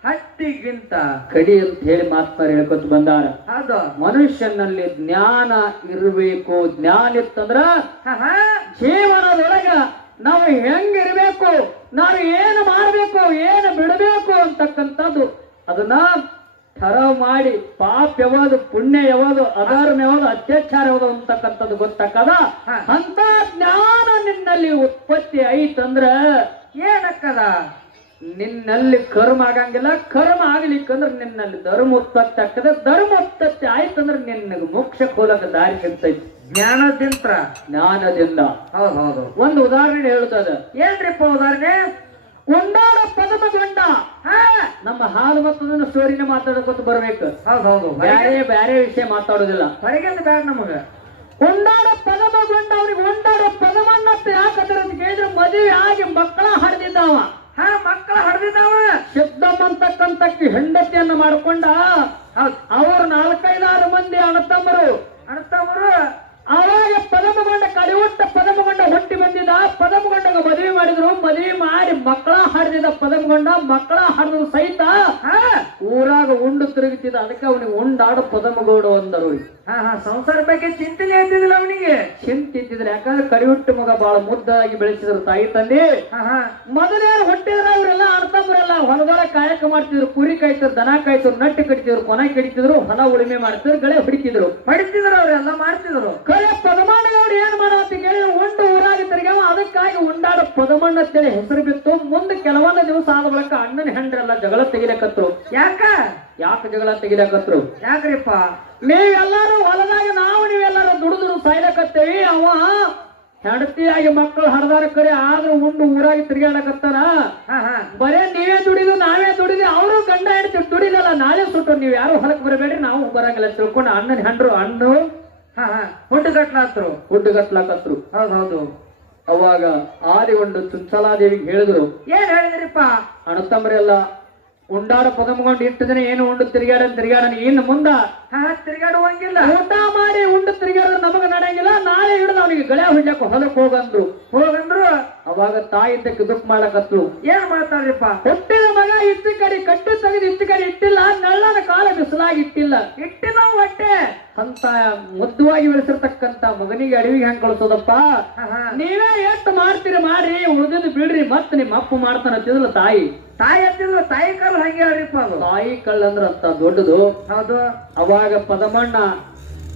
ಹತ್ತಿಗಿಂತ ಕಡಿ ಅಂತ ಹೇಳಿ ಮಾತ್ಮಾರಿ ಹೇಳ್ಕೊತ ಬಂದಾರ. ಅದ ಮನುಷ್ಯನಲ್ಲಿ ಜ್ಞಾನ ಇರಬೇಕು. ಜ್ಞಾನ ಇತ್ತಂದ್ರ ಜೀವನದೊಳಗ ನಾವು ಹೆಂಗಿರ್ಬೇಕು ನಾವು ಏನು ಮಾಡಬೇಕು ಏನು ಬಿಡಬೇಕು ಅಂತಕ್ಕಂಥದ್ದು. ಅದನ್ನ ಥರ ಮಾಡಿ ಪಾಪ ಯಾವುದು ಪುಣ್ಯ ಯಾವುದು ಅಧರ್ಮ ಯಾವುದು ಅತ್ಯಾಚಾರ ಯಾವುದು ಅಂತಕ್ಕಂಥದ್ದು ಗೊತ್ತಕ್ಕದ. ಅಂತ ಜ್ಞಾನ ನಿನ್ನಲ್ಲಿ ಉತ್ಪತ್ತಿ ಐತಂದ್ರ ಏನಕ್ಕದ? ನಿನ್ನಲ್ಲಿ ಕರ್ಮ ಆಗಂಗಿಲ್ಲ ಕರ್ಮ ಆಗ್ಲಿಕ್ಕಂದ್ರ ನಿನ್ನಲ್ಲಿ ಧರ್ಮ ಉತ್ಪತ್ತಿ ಆಗ್ತದೆ ಧರ್ಮ ಉತ್ಪತ್ತಿ ಆಯ್ತಂದ್ರ ನಿನ್ನಗೆ ಮೋಕ್ಷಕ್ಕೆ ಹೋಗಕ್ಕೆ ದಾರಿ ಸಿಗ್ತೈತಿ. ಜ್ಞಾನದಿಂತ ಜ್ಞಾನದಿಂದ. ಹೌದು ಹೌದು. ಒಂದು ಉದಾಹರಣೆ ಹೇಳ್ತದ ಏನ್ರಿಪ್ಪ ಉದಾಹರಣೆ? ಉಂಡಾಡ ಪದಮ ಗಂಡ ಹಾ. ನಮ್ಮ ಹಾಲು ಮತ್ತು ಸ್ಟೋರಿನ ಮಾತಾಡ್ಕೊತ ಬರ್ಬೇಕು. ಹೌದು ಹೌದು. ಬ್ಯಾರೆ ಬ್ಯಾರೆ ವಿಷಯ ಮಾತಾಡೋದಿಲ್ಲ. ಹೊರಗೆ ಬೇಡ ನಮಗ. ಉಂಡಾಡ ಪದಮಗೊಂಡ ಅವ್ರಿಗೆ ಉಂಡಾಡ ಪದಮಣ್ಣತ್ತ ಯಾಕಂದ್ರೆ ಅಂತ ಕೇಳಿದ್ರೆ ಮದುವೆ ಆಗಿ ಮಕ್ಕಳ ಹಡ್ದಿದ್ದಾವ. ಹಾ ಮಕ್ಕಳ ಹಡ್ದಿದ್ದಾವ. ಸಿದ್ದಮ್ಮ ಅಂತಕ್ಕಂತಕ್ಕಿ ಹೆಂಡತಿಯನ್ನ ಮಾಡ್ಕೊಂಡ ಅವ್ರ ನಾಲ್ಕೈದಾರು ಮಂದಿ ಅಣ್ಣತಮ್ಮರು. ಅಣ್ಣತಮ್ಮರು. ಅವಾಗ ಪದಮಗೊಂಡ ಕಡಿಯುಟ್ಟ ಪದಮಗೊಂಡ ಹೊಟ್ಟಿ ಬಂದಿದ್ದ. ಪದಮಗೊಂಡಗ ಮದುವೆ ಮಾಡಿದ್ರು. ಮದುವೆ ಮಾಡಿ ಮಕ್ಕಳ ಹಾಡಿದ ಪದಮಗೊಂಡ ಮಕ್ಕಳ ಹಾಡಿದ್ರು ಸಹಿತ ಹಾ. ಊರಾಗ ಉಂಡು ತಿರುಗುತ್ತಿದ್ದ ಅದಕ್ಕೆ ಅವನಿಗೆ ಉಂಡಾಡ ಪದಮಗೌಡ ಅಂದರು ಹಾ ಹಾ ಸಂಸಾರ ಬಗ್ಗೆ ಚಿಂತನೆ ಇದ್ದಿದ್ದಿಲ್ಲ ಅವನಿಗೆ. ಚಿಂತಿದ್ರೆ ಯಾಕಂದ್ರೆ ಕರಿಯುಟ್ಟು ಮಗ ಬಹಳ ಮುದ್ದಾಗಿ ಬೆಳೆಸಿದ್ರು ತಾಯಿ ತಂದೆ. ಹಾ ಹಾ. ಅವರೆಲ್ಲ ಹುಟ್ಟಿದ್ರ ಹೊಲದೊಳ ಕಾಯಕ ಮಾಡ್ತಿದ್ರು ಕುರಿ ಕಾಯ್ತಿದ್ರು ದನ ಕಾಯ್ತಿದ್ರು ನಟ್ಟು ಕಡಿತಿದ್ರು ಕೊನೆ ಕಡಿತಿದ್ರು ಹೊಲ ಉಳಿಮೆ ಮಾಡ್ತಿದ್ರು ಗಳೆ ಹೊಡಿತಿದ್ರು ಹೊಡಿತಿದ್ರು ಅವ್ರೆಲ್ಲ ಮಾಡ್ತಿದ್ರು. ಕರೆ ಪದಮಣ್ಣಗೌಡ ಏನ್ ಮಾಡತ್ತ ಕೇಳಿ ಉಂಡು ಊರಾಗಿ ತಿರುಗಾವ ಅದಕ್ಕಾಗಿ ಉಂಡಾಡ ಪದಮಣ್ಣ ಅಂತೇಳಿ ಹೆಸರು ಬಿತ್ತು. ಮುಂದೆ ಕೆಲವೊಂದು ದಿವಸ ಆದ ಬಳಕ ಅಣ್ಣನ ಹೆಂಡ್ರೆಲ್ಲ ಜಗಳ ತೆಗಿಲಕತ್ರು. ಯಾಕ? ಯಾಕೆ ಜಗಳ ತೆಗಿಲಕತ್ರು? ಯಾಕ್ರಿಪ್ಪ? ನೀವೆಲ್ಲಾರು ಹೊಲದಾಗ ನಾವು ನೀವೆಲ್ಲಾರು ದುಡಿದ್ರು ಸಾಯ್ಲಕತ್ತೇವಿ. ಅವ ಹೆಂಡತಿಯಾಗಿ ಮಕ್ಕಳು ಹಡದಾರ ಕರೆ ಆದ್ರೂ ಉಂಡು ಊರಾಗಿ ತಿರುಗಾಡಕತ್ತಾರ ಬರೇ ನೀವೇ ದುಡಿದು ನಾವೇ ದುಡಿದು ಅವರು ಗಂಡ ಹೆಂಡತಿ ದುಡಿದಲ್ಲ ನಾಳೆ ಸುಟ್ಟು ನೀವು ಯಾರು ಹೊಲಕ್ ಬರಬೇಡ್ರಿ ನಾವು ಬರಂಗಿಲ್ಲ ತಿಳ್ಕೊಂಡು ಅಣ್ಣನ ಹೆಂಡ್ರು ಅಣ್ಣು ಹಾ ಹಾ. ಹುಟ್ಟು ಕಟ್ಲಾತ್ರು? ಹುಡ್ಡು ಗಟ್ಲಾಕತ್ರು ಹೌದ್ ಹೌದು. ಅವಾಗ ಆದಿಗೊಂಡು ಚುಂಚಲಾದೇವಿಗೆ ಹೇಳಿದ್ರು ಏನ್ ಹೇಳಿದ್ರಿಪ್ಪ? ಅಣ್ಣತಮ್ಮರೆಲ್ಲ ಉಂಡಾಡ ಪದಮಗೊಂಡು ಇಟ್ಟು ದಿನ ಏನು ಉಂಡು ತಿರುಗಾಡ ತಿರ್ಗಾಡ ಇನ್ನು ಮುಂದ ತಿರ್ಗಾಡುವಂಗಿಲ್ಲ ಊಟ ಮಾಡಿ ಉಂಡು ತಿರುಗಾಡ ನಮಗ ನಡೆಯಂಗಿಲ್ಲ. ನಾಳೆ ಹಿಡಿದು ಅವನಿಗೆ ಗಳೆ ಹೊಡ್ಯಾಕ ಹೊಲಕ್ ಹೋಗಂದ್ರು. ಹೋಗಂದ್ರು? ಅವಾಗ ತಾಯಿ ಇದ್ದಕ್ಕೆ ದುಃಖ ಮಾಡಕತ್ತು. ಏನ್ ಮಾಡ್ತಾರ್ರಿಪ್ಪ? ಹುಟ್ಟಿದ ಮಗ ಇಟ್ಟು ಕಡೆ ಕಟ್ಟು ತೆಗೆದು ಇಟ್ಟು ಕಡೆ ಇಟ್ಟಿಲ್ಲ. ನಳ್ಳನ ಕಾಲ ಬಿಸಿಲಾಗಿ ಇಟ್ಟಿಲ್ಲ. ಇಟ್ಟಿನ ಹೊಟ್ಟೆ. ಅಂತ ಮುದ್ದುವಾಗಿ ಬೆಳೆಸಿರ್ತಕ್ಕಂತ ಮಗನಿಗೆ ಅಡವಿಗೆ ಹೆಂಗ್ ಕಳಿಸೋದಪ್ಪ? ನೀವೇ ಎಷ್ಟು ಮಾಡ್ತೀರಿ ಮಾಡ್ರಿ ಉಳಿದಿದ್ದು ಬಿಡ್ರಿ ಮತ್ ನಿಮ್ಮ ಅಪ್ಪ ಮಾಡ್ತಾನ ಅಂತಿದ್ಲ ತಾಯಿ? ತಾಯಿ ಅಂತಿದ್ರು ತಾಯಿ ಕಲ್ಲು ಹಂಗೆ ಹೇಳ್ರಿಪ್ಪ ಅದು. ತಾಯಿ ಕಳ್ಳಂದ್ರ ಅಂತ ದೊಡ್ಡದು. ಹೌದು. ಅವಾಗ ಪದಮಣ್ಣ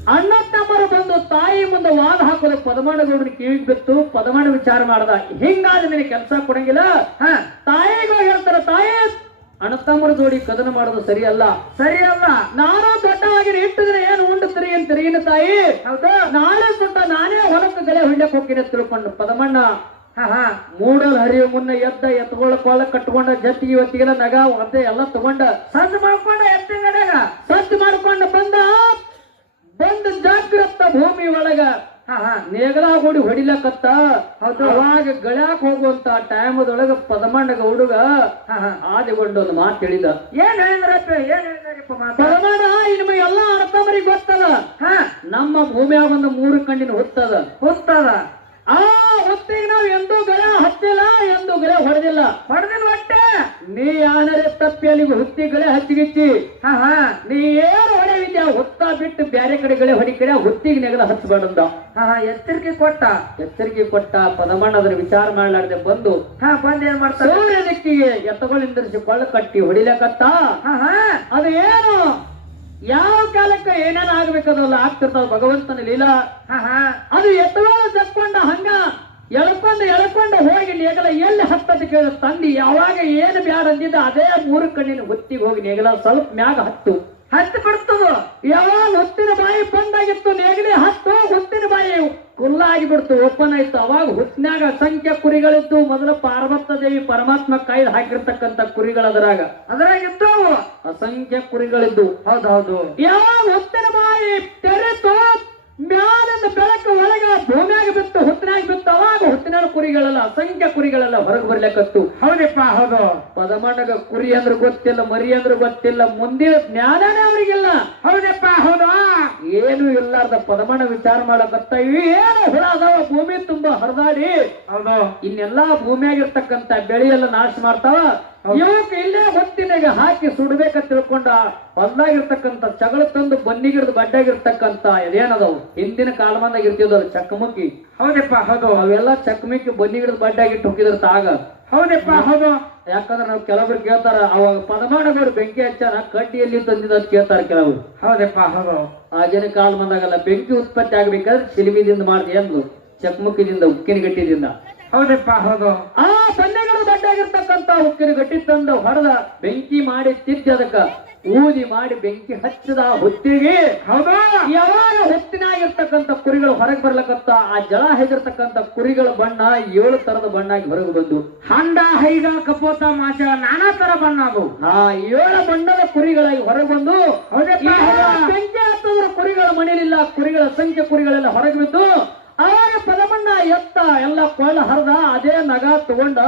ಅಣ್ಣ ತಮ್ಮರು ಬಂದು ತಾಯಿ ಮುಂದೆ ವಾದ ಹಾಕೋದು ಪದಮಣ್ಣಗೌಡನ ಕಿವಿಗೆ ಬಿತ್ತು. ಪದಮಾಣ ವಿಚಾರ ಮಾಡ್ದ ಹಿಂಗಾದ ನಿನಗೆ ಕೆಲಸ ಕೊಡಂಗಿಲ್ಲ. ಹಾ. ತಾಯಿಗೂ ಹೇಳ್ತಾರ ತಾಯಿ ಅಣ್ಣ ತಮ್ಮರ ಜೋಡಿ ಕದನ ಮಾಡೋದು ಸರಿಯಲ್ಲ? ಸರಿಯಲ್ಲ. ನಾನು ದೊಡ್ಡವಾಗಿ ಇಟ್ಟಿದ್ರೆ ಏನು ಉಂಡು ತಿರುಗಿನ ತಿರುಗಿನ ತಾಯಿ? ಹೌದಾ? ನಾಳೆ ಸುಟ್ಟ ನಾನೇ ಹೊಲಕ್ಕೆ ಗಲೆ ಹೊಡ್ಯಕ್ ಹೋಗಿನ ಅಂತ ತಿಳ್ಕೊಂಡು ಪದಮಣ್ಣ. ಮೂಡಲ್ ಹರಿಯೋ ಮುನ್ನ ಎದ್ದ ಎತ್ಕೊಳ್ಳ ಕೋಲ ಕಟ್ಕೊಂಡ ಜತ್ತಿಗೆ ಇವತ್ತಿಗೆಲ್ಲ ನಗ ಅದೇ ಎಲ್ಲ ತಗೊಂಡ. ಸಂದ್ ಮಾಡ್ಕೊಂಡ ಎತ್ತಿಗಡೆಗ ಸಜ್ಜು ಮಾಡ್ಕೊಂಡು ಬಂದ ಬಂದ ಜಾಗ್ರತ ಭೂಮಿ ಒಳಗ. ಹಾ ಹಾ ನೇಗಲ ಗುಡಿ ಹೊಡಿಲಕತ್ತ. ಅದ್ರವಾಗ ಅವಾಗ ಗಳಾಕ್ ಹೋಗುವಂತ ಟೈಮದೊಳಗ ಪದಮಣ್ಣಗ ಹುಡುಗ ಆದಿಗೊಂಡು ಒಂದು ಮಾತು ಹೇಳಿದ. ಏನ್ ಹೇಳಿದ್ರಪ್ಪ ಏನ್ ಹೇಳಿದ್ರಪ್ಪ ಎಲ್ಲಾ ಅರ್ಥಮರಿಗೆ ಗೊತ್ತದ. ಹಾ. ನಮ್ಮ ಭೂಮಿಯಾಗ ಒಂದು ಮೂರು ಕಣ್ಣಿನ ಹೊತ್ತದ. ಕೂತದ ಆ ಹೊತ್ತಿಗೆ ನಾವು ಎಂದೂ ಗರೆ ಹತ್ತಿಲ್ಲ ಎಂದೂ ಗರೆ ಹೊಡೆದಿಲ್ಲ. ಹೊಡೆದಿಲ್ಲ ಹೊಟ್ಟೆ ನೀ ಯಾನರೇ ತಪ್ಪಿ ಅಲ್ಲಿಗೆ ಹುತ್ತಿ ಗಳೆ ಹಚ್ಚಿಗಿಚ್ಚಿ. ಹಾ ಹಾ ನೀ ಏನು ಆ ಹುತ್ತ ಬಿಟ್ಟು ಬ್ಯಾರೆ ಕಡೆ ಗಳೆ ಹೊಡಿ ಕಡೆ ಹುತ್ತಿಗೆ ನೆಗಲ ಹಚ್ಚಬೇಡಂದ. ಹಾ ಹಾ ಎಚ್ಚರಿಕೆ ಕೊಟ್ಟ. ಎಚ್ಚರಿಕೆ ಕೊಟ್ಟ ಪದಮಣ್ಣ ಅದನ್ನ ವಿಚಾರ ಮಾಡ್ಲಾರ್ದೆ ಬಂದು ಹಾ ಬಂದ ಏನ್ ಮಾಡ್ತಾರೆ? ಸೂರ್ಯ ದಿಕ್ಕಿಗೆ ಎತ್ತಗಳಿಂದರಿಸಿ ಕೊಳ್ಳ ಕಟ್ಟಿ ಹೊಡಿಲಕತ್ತ? ಹಾ ಹಾ ಅದು ಏನು? ಯಾವ ಕಾಲಕ್ಕೆ ಏನೇನ ಆಗ್ಬೇಕದಲ್ಲ ಆಗ್ತಿರ್ತಾವ ಭಗವಂತನ ಲೀಲಾ. ಅದು ಎತ್ತುಗಳು ತಕ್ಕೊಂಡ ಹಂಗ ಎಳ್ಕೊಂಡು ಎಳ್ಕೊಂಡು ಹೋಗಿ ನೇಗಲ ಎಲ್ಲಿ ಹತ್ತದ ಕೇಳ. ತಂದಿ ಯಾವಾಗ ಏನು ಬ್ಯಾಡ ಅಂದಿದ್ದ ಅದೇ ಮೂರು ಕಣ್ಣಿನ ಹೊತ್ತಿಗೆ ಹೋಗಿ ನೇಗಲ ಸ್ವಲ್ಪ ಮ್ಯಾಗ ಹತ್ತು. ಹತ್ತು ಬಿಡ್ತದ ಯಾವಾಗ ಹೊತ್ತಿನ ಬಾಯಿ ಬಂದಾಗಿತ್ತು ನೆಗಡಿ ಹತ್ತು ಹೊತ್ತಿನ ಬಾಯಿ. ಕುಲ್ಲಾಗಿ ಬಿಡ್ತು ಓಪನ್ ಆಯ್ತು. ಅವಾಗ ಹುತ್ತಿನಾಗ ಅಸಂಖ್ಯ ಕುರಿಗಳಿದ್ದು. ಮೊದಲು ಪಾರ್ವತ ದೇವಿ ಪರಮಾತ್ಮ ಕಾಯ್ದು ಹಾಕಿರ್ತಕ್ಕಂಥ ಕುರಿಗಳದರಾಗ ಅದರಾಗ. ಅದರಾಗಿತ್ತು? ಅಸಂಖ್ಯ ಕುರಿಗಳಿದ್ದು. ಹೌದು ಹೌದು ಯಾವಾಗ ಹೊತ್ತಿನ ಬಾಯಿ ತೆರೆತು ಮ್ಯಾಲಿಂದ ಬೆಳಕು ಒಳಗ ಭೂಮಿಯಾಗಿ ಬಿತ್ತು ಹೊತ್ತಿನಾಗಿ ಬಿತ್ತು ಅವಾಗ ಹೊತ್ತಿನ ಕುರಿಗಳೆಲ್ಲ ಅಸಂಖ್ಯ ಕುರಿಗಳೆಲ್ಲ ಹೊರಗೆ ಬರ್ಲಿಕ್ಕತ್ತು. ಹೌದಪ್ಪ ಹೌದು. ಪದಮಣ್ಣಗ ಕುರಿ ಅಂದ್ರೆ ಗೊತ್ತಿಲ್ಲ ಮರಿ ಅಂದ್ರೆ ಗೊತ್ತಿಲ್ಲ ಮುಂದಿನ ಜ್ಞಾನನೇ ಅವರಿಗಿಲ್ಲ. ಹೌದಪ್ಪ ಹೌದು. ಏನು ಇಲ್ಲಾರ್ದ ಪದಮಣ್ಣ ವಿಚಾರ ಮಾಡಕತ್ತ ಏನು ಹುಳ ಅದಾವ ಭೂಮಿ ತುಂಬಾ ಹರಿದಾಡಿ. ಹೌದು. ಇನ್ನೆಲ್ಲಾ ಭೂಮಿಯಾಗಿರ್ತಕ್ಕಂತ ಬೆಳೆಯೆಲ್ಲ ನಾಶ ಮಾಡ್ತಾವ. ಇವಕ್ ಇಲ್ಲೇ ಹೊತ್ತಿನಾಗ ಹಾಕಿ ಸುಡ್ಬೇಕಂತ ತಿಳ್ಕೊಂಡ ಹೊಲ್ದಾಗಿರ್ತಕ್ಕಂತ ಚಗಳ ತಂದು ಬನ್ನಿಗಿಡ್ದು ಬಡ್ಡಾಗಿರ್ತಕ್ಕಂತ ಇದೇನದವು? ಹಿಂದಿನ ಕಾಲಮಾನದಾಗ ಇರ್ತಿದ್ವಲ್ಲ ಚಕ್ಕಮುಕ್ಕಿ ಹೌದಪ್ಪ ಹೌದು. ಅವೆಲ್ಲ ಚಕ್ಕಮುಕ್ಕಿ ಬನ್ನಿಗಿಡ್ದು ಬಡ್ಡಾಗಿಟ್ಟು ಹೋಗಿದ್ರ ತಾಗ. ಹೌದಪ್ಪ ಹೌದು. ಯಾಕಂದ್ರೆ ನಾವು ಕೆಲವರು ಕೇಳ್ತಾರ ಅವಾಗ ಪದಮಾನಗೌಡು ಬೆಂಕಿ ಹಚ್ಚಾರ ಕಡ್ಡಿಯಲ್ಲಿ ತಂದಿದ ಅಂತ ಕೇಳ್ತಾರ ಕೆಲವರು. ಹೌದಪ್ಪ ಹೌದು. ಆಗಿನ ಕಾಲ ಬಂದಾಗಲ್ಲ ಬೆಂಕಿ ಉತ್ಪತ್ತಿ ಆಗ್ಬೇಕಾದ್ರೆ ಸಿಲಿಮಿದಿಂದ ಮಾಡಿದೆ ಅಂದ್ರು. ಚಕ್ಮುಕ್ಕಿದಿಂದ ಉಕ್ಕಿನ ಗಟ್ಟಿದಿಂದ. ಹೌದಪ್ಪ ಹೌದು. ಆ ಸೊನ್ನೆಗಳು ದೊಡ್ಡಾಗಿರ್ತಕ್ಕಂತ ಉಕ್ಕಿನ ಗಟ್ಟಿ ತಂದು ಹೊಡೆದ ಬೆಂಕಿ ಮಾಡಿ ತಿದ್ದಿ ಅದಕ್ಕ ಊದಿ ಮಾಡಿ ಬೆಂಕಿ ಹಚ್ಚದ ಹೊತ್ತಿಗೆ ಹೌದು. ಯಾವಾಗ ಹೊತ್ತಿನಾಗಿರ್ತಕ್ಕಂಥ ಕುರಿಗಳು ಹೊರಗೆ ಬರ್ಲಕತ್ತ ಆ ಜಲ ಹೆದರ್ತಕ್ಕಂಥ ಕುರಿಗಳ ಬಣ್ಣ ಏಳು ತರದ ಬಣ್ಣಾಗಿ ಹೊರಗೆ ಬಂದು ಹಂಡ ಹೈಗ ಕಪೋತ ಮಾಚ ನಾನಾ ತರ ಬಣ್ಣ ಅದು ಆ ಏಳು ಬಣ್ಣದ ಕುರಿಗಳಾಗಿ ಹೊರಗೆ ಬಂದು. ಬೆಂಕಿ ಹತ್ತದ್ರ ಕುರಿಗಳ ಮನೆಯಲ್ಲಿಲ್ಲ ಕುರಿಗಳ ಸಂಖ್ಯೆ ಕುರಿಗಳೆಲ್ಲ ಹೊರಗೆ ಬಿದ್ದು ಆವಾಗ ಪದಮಣ್ಣ ಎತ್ತ ಎಲ್ಲ ಕೊಳ್ಳ ಹರಿದ ಅದೇ ನಗ ತಗೊಂಡ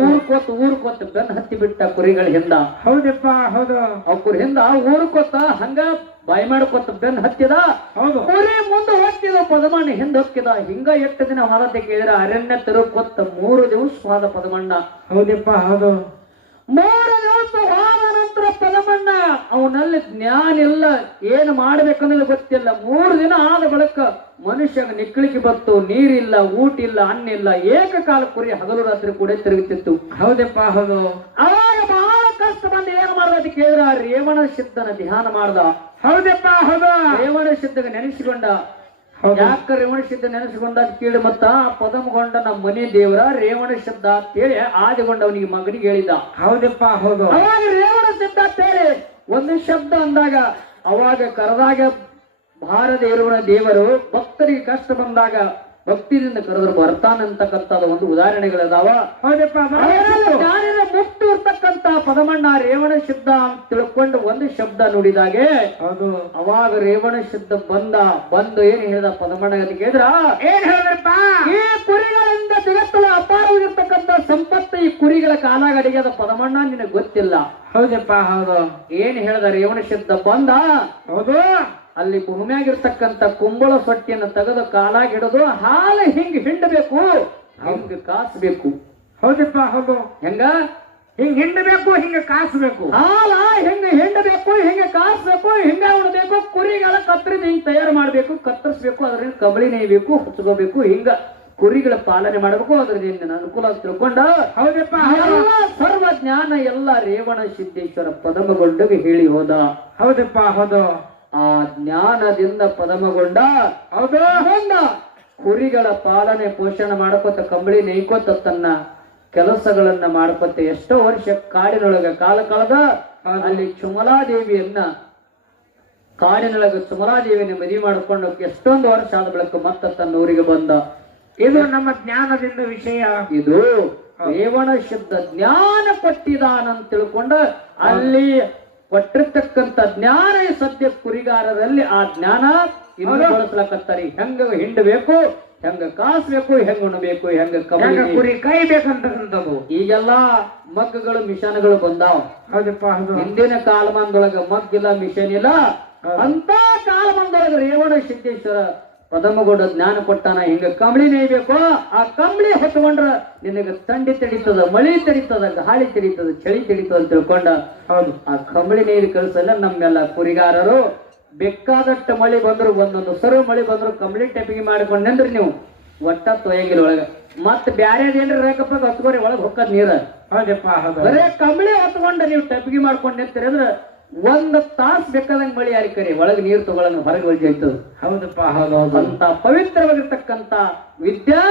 ಊರ್ಕೊತ್ ಊರ್ಕೊತ್ ಬೆನ್ ಹತ್ತಿ ಬಿಟ್ಟ ಕುರಿಗಳ ಹಿಂದ. ಹೌದಪ್ಪ ಹೌದು. ಅವ್ರ ಹಿಂದ ಊರ್ಕೊತ್ತ ಹಂಗ ಬಾಯಿ ಮಾಡ್ಕೊತ ಬೆನ್ ಹತ್ತಿದ. ಹೌದು. ಕುರಿ ಮುಂದೆ ಹೋಗ್ತಿದ ಪದಮಣ್ಣ ಹಿಂದ ಹೋಗ್ತಿದ ಹಿಂಗ ಎಷ್ಟು ದಿನ ಹೊರ ಕೇಳಿದ್ರೆ ಅರಣ್ಯ ತಿರುಕೊತ್ತ ಮೂರು ದಿವಸ ಹೋದ ಪದಮಣ್ಣ. ಹೌದಪ್ಪ ಹೌದು. ಮೂರು ದಿವಸ ಹೋದ ನಂತರ ಪದಮಣ್ಣ ಅವನಲ್ಲಿ ಜ್ಞಾನ ಇಲ್ಲ ಏನು ಮಾಡ್ಬೇಕನ್ನೋದು ಗೊತ್ತಿಲ್ಲ. ಮೂರು ದಿನ ಆದ ಬಳಿಕ ಮನುಷ್ಯನ ನಿಕ್ಕಳಿಕೆ ಬಂತು ನೀರಿಲ್ಲ ಊಟ ಇಲ್ಲ ಅನ್ನ ಇಲ್ಲ ಏಕಕಾಲ ಕುರಿ ಹಗಲು ರಾತ್ರಿ ಕೂಡ ತಿರುಗುತ್ತಿತ್ತು. ಹೌದಪ್ಪ ಹೌದು. ಅವಾಗ ಬಹಳ ಕಷ್ಟ ಬಂದು ಏನ್ ಮಾಡ್ದ ಅಂತ ಕೇಳಿದ್ರ ರೇವಣ ಸಿದ್ಧನ ಧ್ಯಾನ ಮಾಡ್ದ. ಹೌದಪ್ಪ ಹೌದ. ರೇವಣ ಸಿದ್ಧಗ ನೆನೆಸಿಕೊಂಡ ಯಾಕ ರೇವಣ ಸಿದ್ಧ ನೆನೆಸಿಕೊಂಡ ಕೇಳಿ ಮತ್ತ ಪದಮಗೊಂಡ ನಮ್ಮ ಮನೆ ದೇವರ ರೇವಣ ಶಬ್ದ ಅಂತ ಹೇಳಿ ಆದಿಗೊಂಡ ಅವನಿಗೆ ಮಗನಿಗೆ ಹೇಳಿದ. ಹೌದಪ್ಪ ಹೌದು. ಅವಾಗ ರೇವಣ ಸಿದ್ಧ ಅಂತ ಹೇಳಿ ಒಂದು ಶಬ್ದ ಅಂದಾಗ ಅವಾಗ ಕರೆದಾಗ ಭಾರತ ಇರುವ ದೇವರು ಭಕ್ತರಿಗೆ ಕಷ್ಟ ಬಂದಾಗ ಭಕ್ತಿಯಿಂದ ಬರ್ತಾನ ಬರ್ತಾನಂತಕ್ಕಂಥದ್ದು ಒಂದು ಉದಾಹರಣೆಗಳಿದಾವ. ಹೌದಪ್ಪ ಇರ್ತಕ್ಕಂತ ಪದಮಣ್ಣ ರೇವಣ ಶಬ್ದ ಅಂತ ತಿಳ್ಕೊಂಡು ಒಂದು ಶಬ್ದ ನುಡಿದಾಗೆ ಅದು ಅವಾಗ ರೇವಣ ಶಬ್ದ ಬಂದ ಬಂದು ಏನ್ ಹೇಳಿದ ಪದಮಣ್ಣ ಕೇಳಿದ್ರ? ಏನ್ ಹೇಳಿದ್ರಪ್ಪ? ಈ ಕುರಿಗಳಿಂದ ಜಗತ್ತಲ ಅಪಾರವಾಗಿರ್ತಕ್ಕಂಥ ಸಂಪತ್ತು ಈ ಕುರಿಗಳ ಕಾಲಾಗ ಅದ ಪದಮಣ್ಣ ನಿನಗೆ ಗೊತ್ತಿಲ್ಲ. ಹೌದಪ್ಪ ಹೌದು. ಏನ್ ಹೇಳ್ದ ರೇವಣ ಶಬ್ದ ಬಂದ? ಹೌದು. ಅಲ್ಲಿ ಭೂಮಿಯಾಗಿರ್ತಕ್ಕಂಥ ಕುಂಬಳ ಸೊಟ್ಟಿಯನ್ನು ತೆಗೆದು ಕಾಲಾಗಿ ಹಿಡಿದು ಹಾಲು ಹಿಂಗ್ ಹಿಂಡಬೇಕು. ಹಿಂಗ್ ಕಾಸ್ಬೇಕು. ಹೌದಪ್ಪ ಹೌದು ಹೆಂಗ? ಹಿಂಗ್ ಹಿಂಡಬೇಕು ಹಿಂಗ ಕಾಸ್ಬೇಕು. ಹಾಲ ಹೆಂಗ ಹಿಂಡಬೇಕು ಹಿಂಗ ಕಾಸ್ಬೇಕು ಹಿಂಗ ಉಡ್ಬೇಕು ಕುರಿಗಳ ಕತ್ತರಿ ಹಿಂಗ್ ತಯಾರು ಮಾಡ್ಬೇಕು ಕತ್ತರಿಸ್ಬೇಕು ಅದ್ರಿಂದ ಕಬಳಿ ನೇಯ್ಬೇಕು ಹುಚ್ಕೋಬೇಕು ಹಿಂಗ ಕುರಿಗಳ ಪಾಲನೆ ಮಾಡಬೇಕು ಅದರಿಂದ ಅನುಕೂಲ ತಿಳ್ಕೊಂಡ ಹೌದಪ್ಪ ಸರ್ವ ಜ್ಞಾನ ಎಲ್ಲ ರೇವಣ ಸಿದ್ದೇಶ್ವರ ಪದಮಗೊಂಡಗೆ ಹೇಳಿ ಹೋದ. ಹೌದಪ್ಪ ಹೌದು ಆ ಜ್ಞಾನದಿಂದ ಪದಮಗೊಂಡ ಕುರಿಗಳ ಪಾಲನೆ ಪೋಷಣೆ ಮಾಡ್ಕೊತ ಕಂಬಳಿ ನೇಯ್ಕೋತ ತನ್ನ ಕೆಲಸಗಳನ್ನ ಮಾಡ್ಕೊತ ಎಷ್ಟೋ ವರ್ಷ ಕಾಡಿನೊಳಗ ಕಾಲ ಕಳೆದ. ಅಲ್ಲಿ ಚುಮಲಾದೇವಿಯನ್ನ ಕಾಡಿನೊಳಗ ಚುಮಲಾದೇವಿಯನ್ನ ಮದುವೆ ಮಾಡಿಕೊಂಡು ಎಷ್ಟೊಂದು ವರ್ಷ ಆದ ಬಳಿಕ ಮತ್ತ ತನ್ನ ಊರಿಗೆ ಬಂದ. ಇದು ನಮ್ಮ ಜ್ಞಾನದಿಂದ ವಿಷಯ. ಇದು ರೇವಣ ಶುದ್ಧ ಜ್ಞಾನ ಕೊಟ್ಟಿದಾನಂತ ತಿಳ್ಕೊಂಡ ಅಲ್ಲಿ ಕೊಟ್ಟಿರ್ತಕ್ಕಂಥ ಜ್ಞಾನ ಸದ್ಯ ಕುರಿಗಾರರಲ್ಲಿ ಆ ಜ್ಞಾನ ಇನ್ನು ಬಳಸ್ಲಕತ್ತಾರಿ ಹೆಂಗ ಹಿಂಡಬೇಕು ಹೆಂಗ ಕಾಸ್ಬೇಕು ಹೆಂಗ ಉಣಬೇಕು ಹೆಂಗ ಕುರಿ ಕೈ ಕಾಯ್ಬೇಕಂತಕ್ಕಂಥದ್ದು ಈಗೆಲ್ಲಾ ಮಗ್ಗಗಳು ಮಿಷನ್ಗಳು ಬಂದಾವ. ಹಿಂದಿನ ಕಾಲಮಾನದೊಳಗ ಮಗ್ಗಿಲ್ಲ ಮಿಷನ್ ಇಲ್ಲ. ಅಂತ ಕಾಲಮಾನದೊಳಗ ರೇವಣ ಸಿದ್ದೇಶ್ವರ ಪದಮಗೊಂಡ ಜ್ಞಾನ ಕೊಟ್ಟಾನ ಹಿಂಗ ಕಂಬಳಿ ನೇಯ್ಬೇಕು. ಆ ಕಂಬಳಿ ಹೊತ್ಕೊಂಡ್ರ ನಿನಗೆ ತಂಡಿ ತಡೀತದ ಮಳಿ ತಡೀತದ ಗಾಳಿ ತಡೀತದ ಚಳಿ ತಡೀತದ ಅಂತ ತಿಳ್ಕೊಂಡ ಹೌದು. ಆ ಕಂಬಳಿ ನೀರು ಕಳ್ಸಲ್ಲ ನಮ್ಮೆಲ್ಲ ಕುರಿಗಾರರು. ಬೇಕಾದಷ್ಟು ಮಳಿ ಬಂದ್ರು ಒಂದೊಂದು ಸರು ಮಳಿ ಬಂದ್ರು ಕಂಬಳಿ ಟೆಪಿಗೆ ಮಾಡ್ಕೊಂಡ್ರಿ ನೀವು. ಒಟ್ಟ ತೊಯ್ಯಂಗಿಲ್ಲ ಒಳಗ. ಮತ್ ಬ್ಯಾರೆ ಏನ್ರ ರೇಖಪ್ಪ ಹತ್ಕೋರಿ ಒಳಗ್ ಹೊಕ್ಕದ್ ನೀರ. ಹೌದಪ್ಪ ಹೌದು ಬರೇ ಕಂಬಳಿ ಹೊತ್ಕೊಂಡ ನೀವು ಟೆಪಿಗೆ ಮಾಡ್ಕೊಂಡು ನಿಂತೀರಿ ಅಂದ್ರ ಒಂದ್ ತಾಸ್ ಬೇಕಾದಂಗ ಮಳಿ ಯಾರಿಕರಿ ಒಳಗೆ ನೀರು ತಗೊಳಂಗ ಹೊರಗೆ ಒಳಗೆ ಆಯ್ತದ ಹೌದಪ್ಪ ಹೌದೌದು. ಹೌದು ಅಂತ ಪವಿತ್ರವಾಗಿರ್ತಕ್ಕಂತ ವಿದ್ಯಾ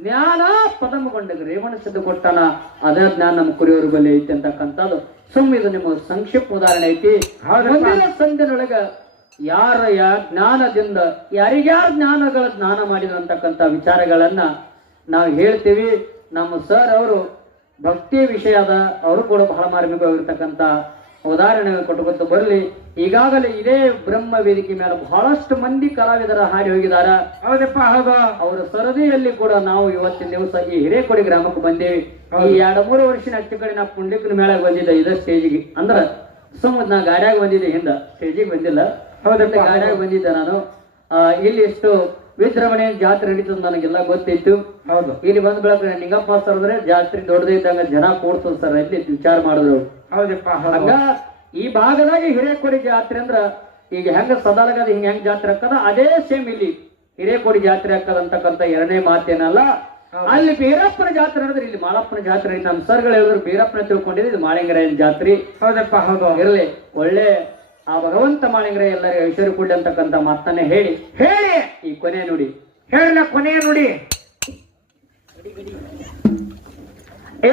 ಜ್ಞಾನ ಪದಮಗೊಂಡ ರೇವಣ ಸಿದ್ಧ ಕೊಟ್ಟಾನ ಅದ ಜ್ಞಾನ ನಮ್ಮ ಕುರಿಯವ್ರ ಬಳಿ ಐತಿ ಅಂತಕ್ಕಂಥದ್ದು. ಸುಮ್ಮನೆ ಇದು ನಿಮ್ಮ ಸಂಕ್ಷಿಪ್ತ ಉದಾಹರಣೆ ಐತಿ. ಮುಂದಿನ ಸಂಧ್ಯನೊಳಗ ಯಾರ ಯಾ ಜ್ಞಾನದಿಂದ ಯಾರಿಗ್ಯಾರ ಜ್ಞಾನಗಳ ಜ್ಞಾನ ಮಾಡಿದಂತಕ್ಕಂಥ ವಿಚಾರಗಳನ್ನ ನಾವು ಹೇಳ್ತೀವಿ. ನಮ್ಮ ಸರ್ ಅವರು ಭಕ್ತಿ ವಿಷಯದ ಅವರು ಕೂಡ ಬಹಳ ಮಾರ್ಮಿಕವಾಗಿರ್ತಕ್ಕಂಥ ಉದಾಹರಣೆ ಕೊಟ್ಟುಕೊಟ್ಟು ಬರಲಿ. ಈಗಾಗಲೇ ಇದೇ ಬ್ರಹ್ಮ ವೇದಿಕೆ ಮೇಲೆ ಬಹಳಷ್ಟು ಮಂದಿ ಕಲಾವಿದರ ಹಾಡಿ ಹೋಗಿದ್ದಾರೆ. ಹೌದಪ್ಪ ಹೌದು. ಅವರ ಸರದಿಯಲ್ಲಿ ಕೂಡ ನಾವು ಇವತ್ತಿನ ದಿವಸ ಈ ಹಿರೇಕೊಡಿ ಗ್ರಾಮಕ್ಕೆ ಬಂದೇವಿ. ಈ ಎರಡು ಮೂರು ವರ್ಷನ ಅಚ್ಚು ಕಡೆ ನಾವು ಪುಂಡಿಕನ ಮೇಳ ಬಂದಿದ್ದೆ ಇದ ಸ್ಟೇಜಿಗೆ ಅಂದ್ರ ಸುಮ್ಮನೆ ನಾ ಗಾಡಿಯಾಗ ಬಂದಿದ್ದೆ ಹಿಂದ. ಸ್ಟೇಜಿಗೆ ಬಂದಿಲ್ಲ. ಹೌದಪ್ಪ ಗಾಡಿಯಾಗ ಬಂದಿದ್ದೆ ನಾನು. ಆ, ಇಲ್ಲಿ ಎಷ್ಟು ವಿಜೃಂಭಣೆ ಜಾತ್ರೆ ನಡೀತದ ನನಗೆಲ್ಲ ಗೊತ್ತಿತ್ತು. ಹೌದು. ಇಲ್ಲಿ ಬಂದ ಬೆಳಕ ನಿಂಗಪ್ಪ ಸರ್ ಅಂದ್ರೆ ಜಾತ್ರೆ ದೊಡ್ಡದಿದ್ದಂಗ ಜನ ಕೂಡ್ತದ ಸರ್. ಅಲ್ಲಿ ವಿಚಾರ ಮಾಡಿದ್ರು. ಹೌದಪ್ಪ ಹೌದು. ಹಂಗ ಈ ಭಾಗದಾಗ ಹಿರೇಕೋಡಿ ಜಾತ್ರೆ ಅಂದ್ರ ಈಗ ಹೆಂಗ ಸದಾಲಗದ ಹಿಂಗ ಹೆಂಗ್ ಜಾತ್ರೆ ಹಾಕದ ಅದೇ ಸೇಮ್ ಇಲ್ಲಿ ಹಿರೇಕೋಡಿ ಜಾತ್ರೆ ಹಾಕದಂತಕ್ಕಂಥ ಎರಡನೇ ಮಾತೇನಲ್ಲ. ಅಲ್ಲಿ ಬೀರಪ್ಪನ ಜಾತ್ರೆ ಅಂದ್ರೆ ಇಲ್ಲಿ ಮಾಳಪ್ಪನ ಜಾತ್ರೆ. ನಮ್ಮ ಸರ್ಗಳು ಹೇಳಿದ್ರು ಬೀರಪ್ಪನ ತಿಳ್ಕೊಂಡಿದ್ರೆ ಇದು ಮಾಳಿಂಗರಾಯನ ಜಾತ್ರೆ. ಹೌದಪ್ಪ ಹೌದು. ಇರಲಿ ಒಳ್ಳೆ ಆ ಭಗವಂತ ಮಾಳಿಂಗರಾಯ ಎಲ್ಲರಿಗೂ ಐಶ್ವರ್ಯ ಕೊಡ್ಲಿ ಅಂತಕ್ಕಂಥ ಮಾತನ್ನ ಹೇಳಿ. ಹೇಳಿ. ಈ ಕೊನೆ ನುಡಿ. ಹೇಳ ಕೊನೆಯ ನುಡಿ. ಏ